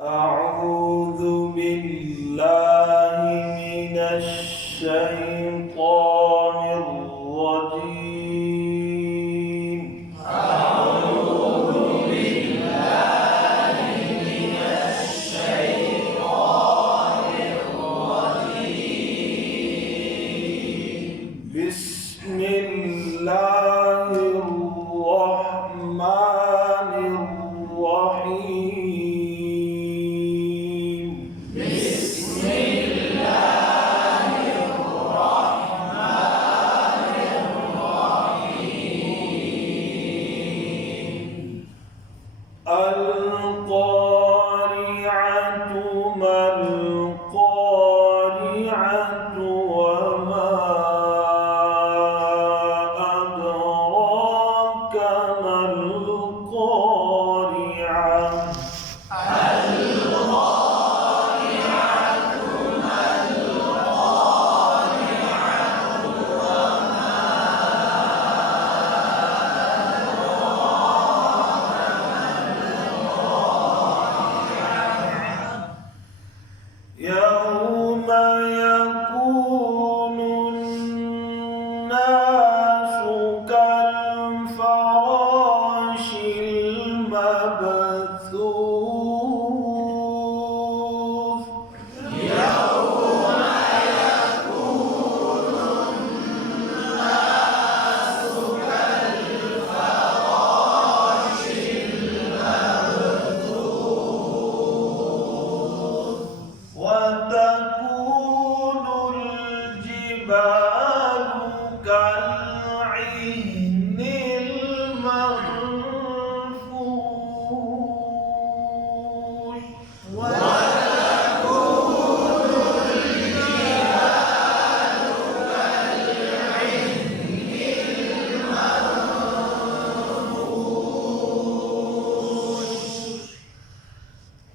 أعوذ بالله من الشيطان الرجيم. أعوذ بالله من الشيطان الرجيم. بسم الله الرحمن الرحيم. بسم الله الرحمن الرحيم. القارعة ما القارعة وما أدراك ما القارعة. يوم يكون الناس كالفراش المبثوث. وتكون الجبال كالعهن المنفوش.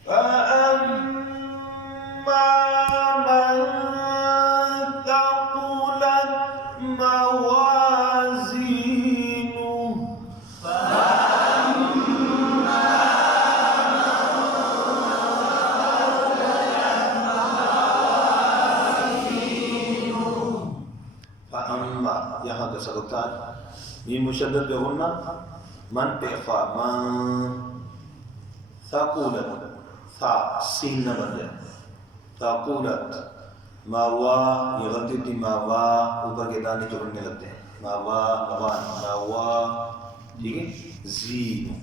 فأما من ثقلت موازينه فأما यहाँ का सबकता मीम मुशद्दद पे होना मन पे फा मन ثقلت सा सीन न बन जाए ثقلت मावा ये गलती थी मावा ऊपर के दाने चुभने लगते हैं मावा नवान मावा ठीक है जीनु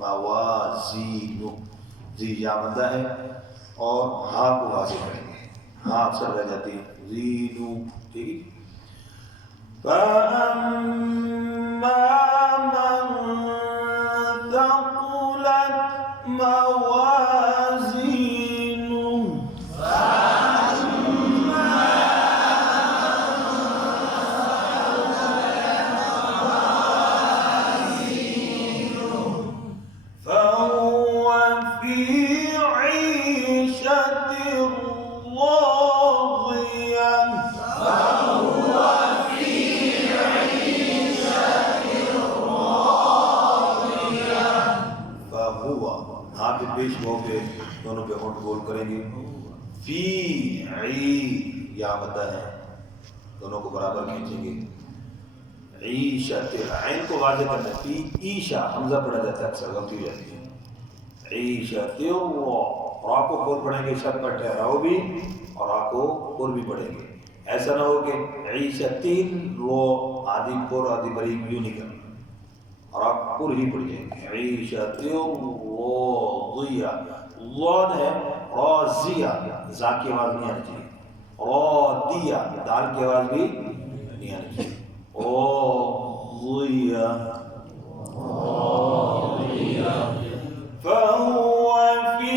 मावा जीनु जी या बंदा है और हाँ को वाजिब करेंगे हाँ अक्सर रह जाती है जीनु ठीक है فأما من ثقلت موازينه فهو في عيشة راضية. فهو हाँ पे पेश हो पे दोनों पे होंठ गोल करेंगे फी ई या मद्दा है दोनों को बराबर खींचेंगे ईशा ऐन को वाज़े करना है फी ईशा हमजा पढ़ा जाता है अक्सर गलती हो जाती है ईशा रा को खोल पढ़ेंगे शब्द पर ठहराओ भी और रा को पुर भी पढ़ेंगे ऐसा ना हो कि ईशा तीन रो आदि पुर आदि बरी यूं नहीं करना और आप पुर ही पढ़ जाएंगे ईशा राज़िया ज़ाद है राज़िया जा की आवाज़ नहीं आनी चाहिए रादिया दाल की आवाज़ भी नहीं आनी चाहिए राज़िया فهو في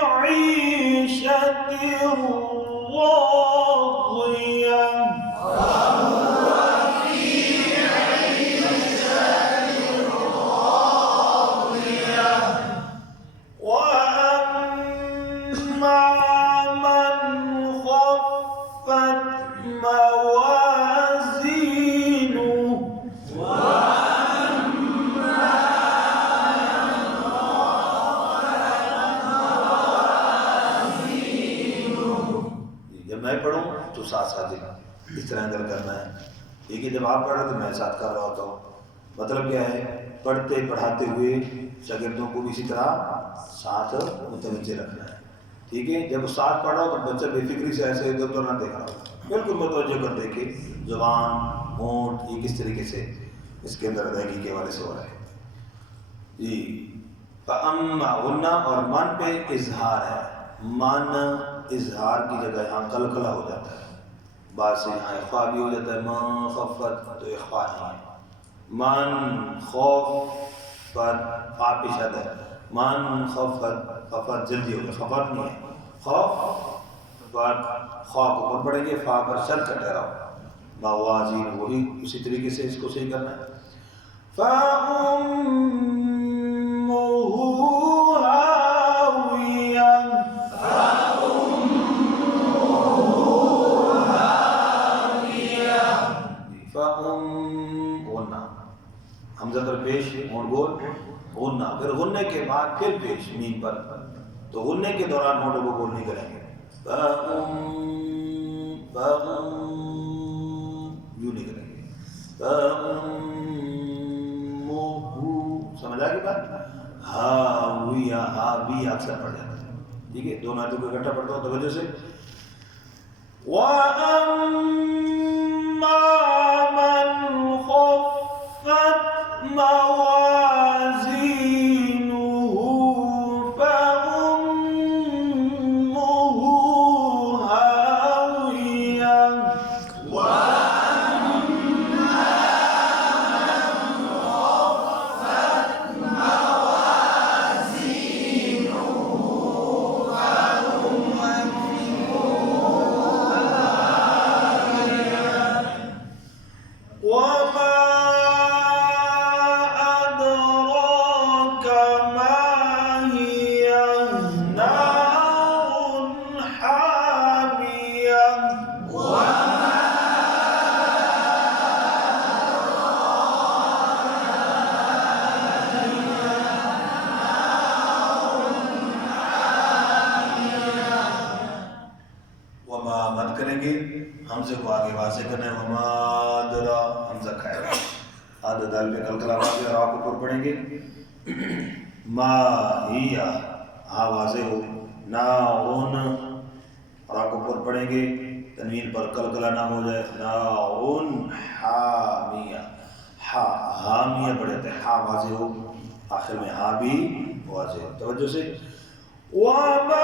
عيشة راضية. وأما من خفت موازينه इस तरह अंदर करना है। ठीक है, जब आप पढ़ रहे हो तो मैं साथ कर रहा होता हूँ। मतलब क्या है, पढ़ते पढ़ाते हुए शागिर्दों को भी इसी तरह साथ मुतवज्जे रखना है। ठीक है, जब साथ पढ़ रहा हो तो बच्चा बेफिक्री से ऐसे इधर उधर ना देख रहा हो, बिल्कुल मुतवज्जो कर देखे ज़ुबान होंठ ये किस तरीके से इसके अंदर अदायगी के हवाले से हो रहा है जी। गुन्ना और मन पे इजहार है, मन इजहार की जगह यहाँ कलकला हो जाता है, बात से यहाँ इख्फा भी हो जाता है। मन खफ़त तो इख्फा नहीं है, मन खौफ पर फा पेशद है, मन खफ़त खफ़त जल्दी हो गया, खफ़त नहीं है, खौफ पर खा को ऊपर पड़ेंगे, फा पर शद का ठहराव मवाज़ीन, वही उसी तरीके से इसको सही करना है। हमजा पर पेश और गोल गुन्ना, फिर गुन्ने के बाद फिर पेश मीम पर, तो गुन्ने के दौरान होठों को गोल नहीं करेंगे, यूं नहीं करेंगे। समझ आ गई बात? हाविया हावी अक्सर पड़ जाता है। ठीक है, दोनों आयतों को इकट्ठा पढ़ता हूँ तवज्जो से। हमसे को आगे वाज़े करना है, वमादरा हमजा खाएगा, आधा दाल पे कलकला वाज़े और आप ऊपर पढ़ेंगे। माहिया हा वाज़े हो, ना उन और आप ऊपर पढ़ेंगे, तनवीन पर कलकला ना हो जाए, ना उन हामिया, हा हामिया पढ़ जाते हैं, हा वाज़े हो, आखिर में हा भी वाज़े हो, तवज्जो से। वमा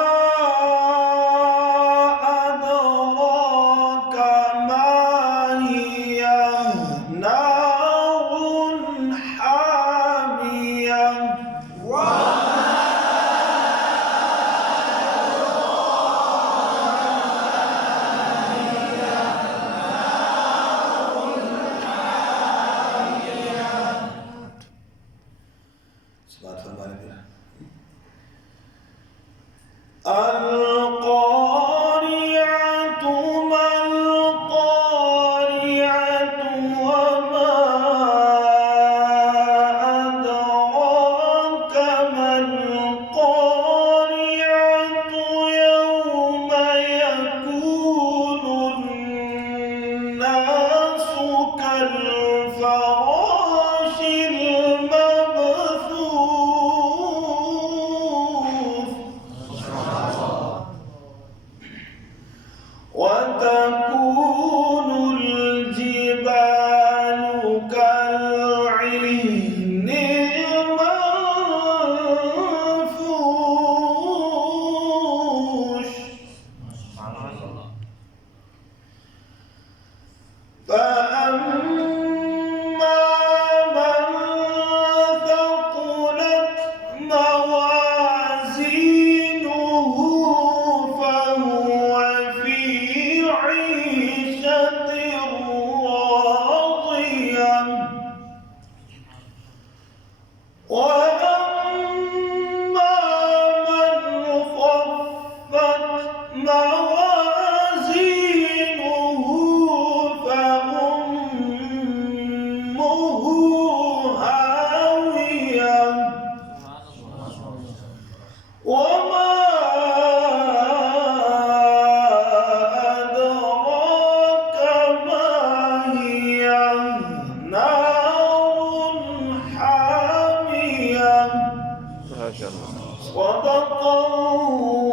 माशाअल्लाह। सदक़ल्लाहु